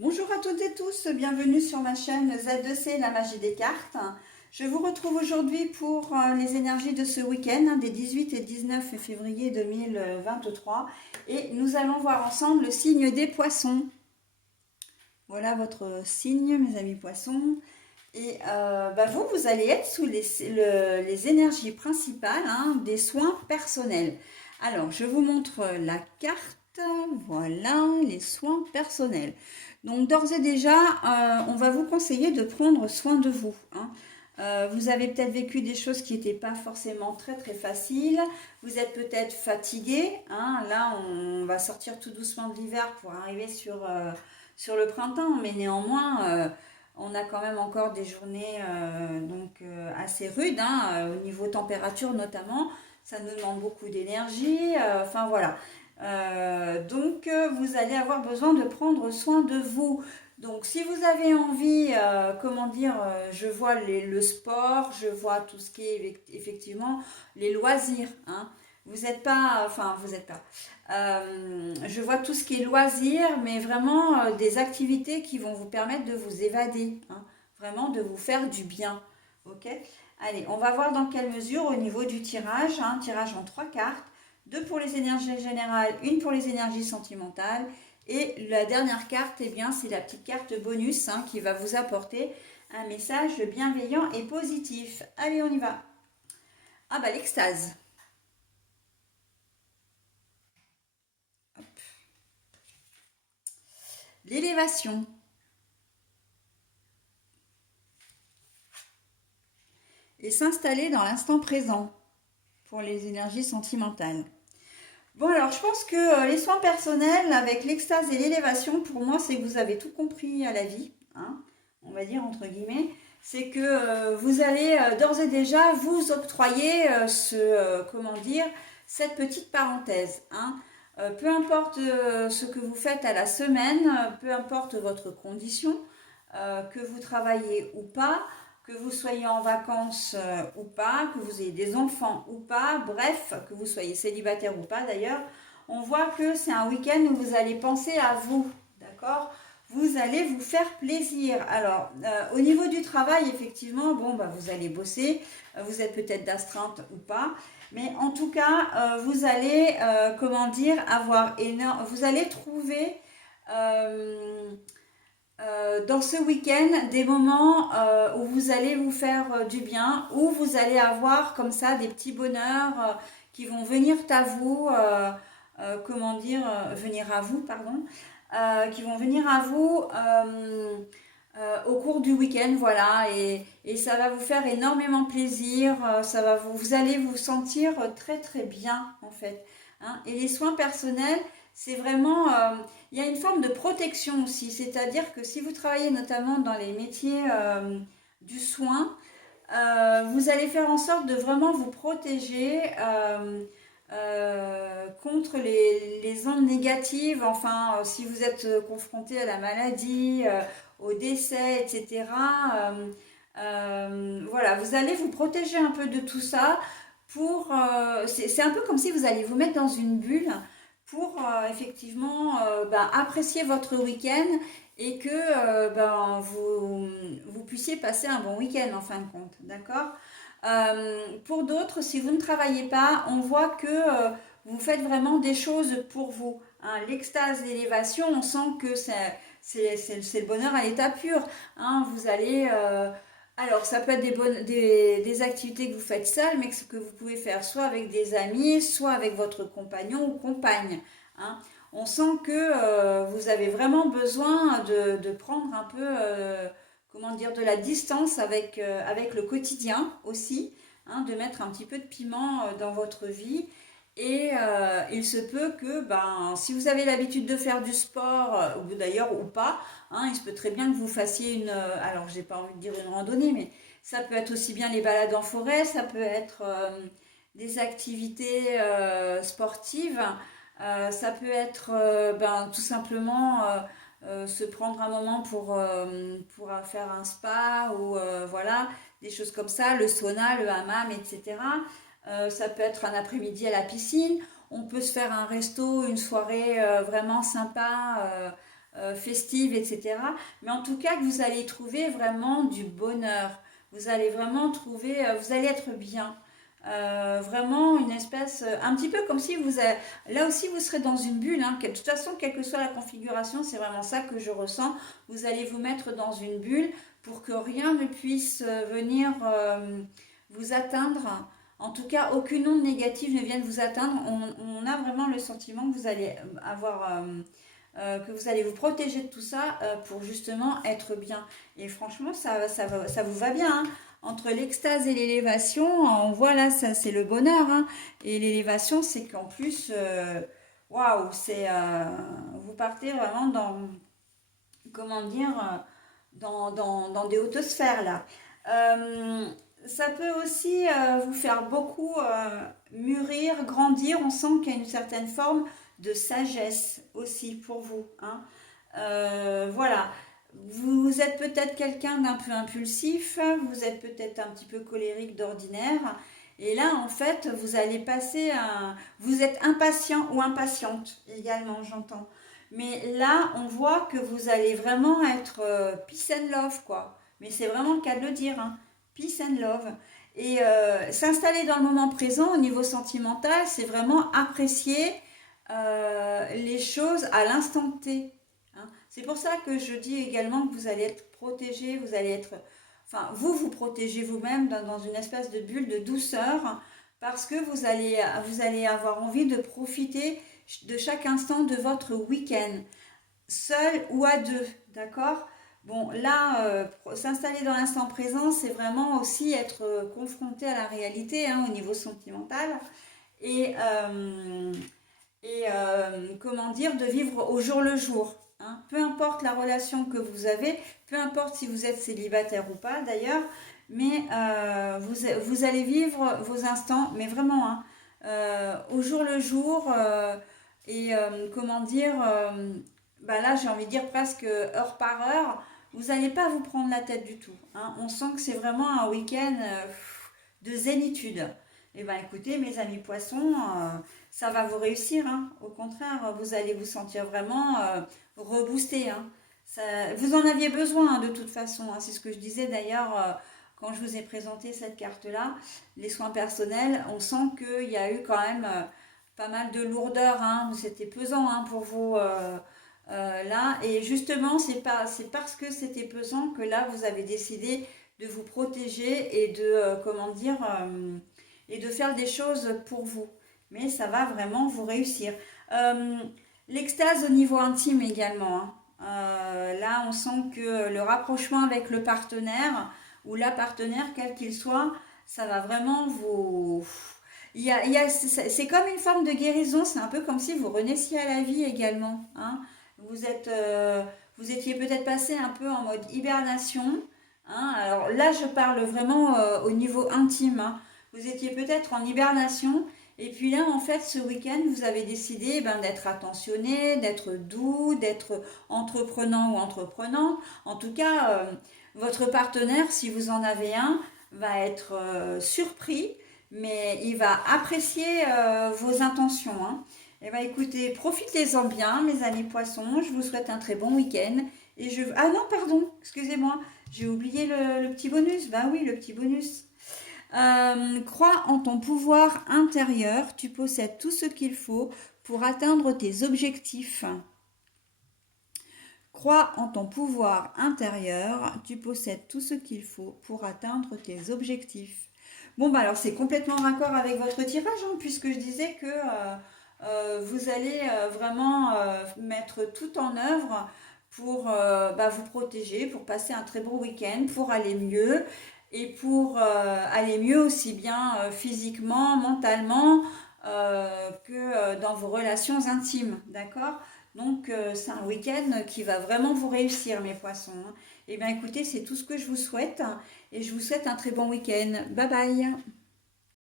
Bonjour à toutes et tous, bienvenue sur ma chaîne Z2C, la magie des cartes. Je vous retrouve aujourd'hui pour les énergies de ce week-end, des 18 et 19 février 2023. Et nous allons voir ensemble le signe des poissons. Voilà votre signe, mes amis poissons. Et vous allez être sous les énergies principales des soins personnels. Alors, je vous montre la carte. Voilà, les soins personnels. Donc, d'ores et déjà, on va vous conseiller de prendre soin de vous. Vous avez peut-être vécu des choses qui n'étaient pas forcément très très faciles. Vous êtes peut-être fatigué. Là, on va sortir tout doucement de l'hiver pour arriver sur le printemps. Mais néanmoins, on a quand même encore des journées assez rudes, au niveau température notamment. Ça nous demande beaucoup d'énergie. Enfin voilà. Vous allez avoir besoin de prendre soin de vous. Donc, si vous avez envie, je vois le sport, je vois tout ce qui est effectivement les loisirs. Vous n'êtes pas, enfin, vous n'êtes pas. Je vois tout ce qui est loisirs, mais vraiment des activités qui vont vous permettre de vous évader, vraiment de vous faire du bien. Ok? Allez, on va voir dans quelle mesure au niveau du tirage, tirage en 3 cartes, 2 pour les énergies générales, 1 pour les énergies sentimentales. Et la dernière carte, eh bien, c'est la petite carte bonus qui va vous apporter un message bienveillant et positif. Allez, on y va. Ah bah l'extase. L'élévation. Et s'installer dans l'instant présent pour les énergies sentimentales. Bon alors je pense que les soins personnels avec l'extase et l'élévation, pour moi c'est que vous avez tout compris à la vie, on va dire entre guillemets. C'est que vous allez d'ores et déjà vous octroyer cette petite parenthèse. Peu importe ce que vous faites à la semaine, peu importe votre condition, que vous travaillez ou pas, que vous soyez en vacances ou pas, que vous ayez des enfants ou pas, bref, que vous soyez célibataire ou pas d'ailleurs, on voit que c'est un week-end où vous allez penser à vous, d'accord? Vous allez vous faire plaisir. Alors, au niveau du travail, effectivement, vous allez bosser, vous êtes peut-être d'astreinte ou pas, mais en tout cas, vous allez, vous allez trouver dans ce week-end des moments où vous allez vous faire du bien, où vous allez avoir comme ça des petits bonheurs qui vont venir à vous, venir à vous, pardon, qui vont venir à vous au cours du week-end, voilà, et ça va vous faire énormément plaisir, vous allez vous sentir très très bien en fait. Et les soins personnels, c'est vraiment, il y a une forme de protection aussi, c'est-à-dire que si vous travaillez notamment dans les métiers du soin, vous allez faire en sorte de vraiment vous protéger contre les ondes négatives, enfin, si vous êtes confronté à la maladie, au décès, etc. Voilà, vous allez vous protéger un peu de tout ça c'est un peu comme si vous alliez vous mettre dans une bulle pour effectivement apprécier votre week-end et que vous puissiez passer un bon week-end en fin de compte, d'accord? Pour d'autres, si vous ne travaillez pas, on voit que vous faites vraiment des choses pour vous. L'extase, l'élévation, on sent que c'est le bonheur à l'état pur. Vous allez... alors, ça peut être des activités que vous faites seul, mais que vous pouvez faire soit avec des amis, soit avec votre compagnon ou compagne. On sent que vous avez vraiment besoin de prendre un peu de la distance avec le quotidien aussi, de mettre un petit peu de piment dans votre vie. Et il se peut que, si vous avez l'habitude de faire du sport, ou d'ailleurs ou pas, il se peut très bien que vous fassiez alors j'ai pas envie de dire une randonnée, mais ça peut être aussi bien les balades en forêt, ça peut être des activités sportives, ça peut être tout simplement se prendre un moment pour faire un spa ou voilà, des choses comme ça, le sauna, le hammam, etc. Ça peut être un après-midi à la piscine. On peut se faire un resto, une soirée vraiment sympa festive, etc. Mais en tout cas, que vous allez y trouver vraiment du bonheur. Vous allez vraiment trouver, vous allez être bien. Vraiment une espèce, un petit peu comme si là aussi vous serez dans une bulle, hein. De toute façon, quelle que soit la configuration, c'est vraiment ça que je ressens. Vous allez vous mettre dans une bulle pour que rien ne puisse venir vous atteindre. En tout cas, aucune onde négative ne vienne vous atteindre. On a vraiment le sentiment que vous allez avoir, que vous allez vous protéger de tout ça pour justement être bien. Et franchement, ça vous va bien, hein. Entre l'extase et l'élévation, on voit là, ça c'est le bonheur, hein. Et l'élévation, c'est qu'en plus, waouh, vous partez vraiment dans, comment dire, dans des hautes sphères là. Euh, Ça peut aussi vous faire beaucoup mûrir, grandir. On sent qu'il y a une certaine forme de sagesse aussi pour vous, hein. Voilà. Vous êtes peut-être quelqu'un d'un peu impulsif, vous êtes peut-être un petit peu colérique d'ordinaire. Et là, en fait, vous allez passer un... Vous êtes impatient ou impatiente également, j'entends. Mais là, on voit que vous allez vraiment être peace and love, quoi. Mais c'est vraiment le cas de le dire, hein. Peace and love. Et s'installer dans le moment présent au niveau sentimental, c'est vraiment apprécier les choses à l'instant T, hein. C'est pour ça que je dis également que vous allez être protégé, vous allez être... Enfin, vous protégez vous-même dans une espèce de bulle de douceur parce que vous allez avoir envie de profiter de chaque instant de votre week-end, seul ou à deux, d'accord? Bon, là, s'installer dans l'instant présent, c'est vraiment aussi être confronté à la réalité, hein, au niveau sentimental et, comment dire, de vivre au jour le jour, hein. Peu importe la relation que vous avez, peu importe si vous êtes célibataire ou pas d'ailleurs, mais vous allez vivre vos instants, mais vraiment, hein, au jour le jour comment dire, bah là j'ai envie de dire presque heure par heure, vous n'allez pas vous prendre la tête du tout, hein. On sent que c'est vraiment un week-end de zénitude. Eh bien écoutez mes amis poissons, ça va vous réussir, hein. Au contraire, vous allez vous sentir vraiment reboosté, hein. Vous en aviez besoin, hein, de toute façon, hein. C'est ce que je disais d'ailleurs quand je vous ai présenté cette carte-là. Les soins personnels, on sent qu'il y a eu quand même pas mal de lourdeur, hein. C'était pesant, hein, pour vous là. Et justement, c'est parce que c'était pesant que là, vous avez décidé de vous protéger et de, comment dire, et de faire des choses pour vous. Mais ça va vraiment vous réussir. Euh, L'extase au niveau intime également, hein. Là, on sent que le rapprochement avec le partenaire ou la partenaire, quel qu'il soit, ça va vraiment vous... c'est comme une forme de guérison, c'est un peu comme si vous renaissiez à la vie également, hein. Vous êtes, vous étiez peut-être passé un peu en mode hibernation, hein. Alors là, je parle vraiment au niveau intime, hein. Vous étiez peut-être en hibernation et puis là, en fait, ce week-end, vous avez décidé d'être attentionné, d'être doux, d'être entreprenant ou entreprenante. En tout cas, votre partenaire, si vous en avez un, va être surpris, mais il va apprécier vos intentions, hein. Eh bien, écoutez, profitez-en bien, mes amis poissons. Je vous souhaite un très bon week-end. Ah non, pardon, excusez-moi, j'ai oublié le petit bonus. Ben oui, le petit bonus. Crois en ton pouvoir intérieur, tu possèdes tout ce qu'il faut pour atteindre tes objectifs. Crois en ton pouvoir intérieur, tu possèdes tout ce qu'il faut pour atteindre tes objectifs. Bon, bah alors c'est complètement raccord avec votre tirage, hein, puisque je disais que vous allez vraiment mettre tout en œuvre pour vous protéger, pour passer un très bon week-end, pour aller mieux et pour aller mieux aussi bien physiquement, mentalement que dans vos relations intimes, d'accord? Donc c'est un week-end qui va vraiment vous réussir, mes poissons, hein. Eh bien écoutez, c'est tout ce que je vous souhaite et je vous souhaite un très bon week-end. Bye bye!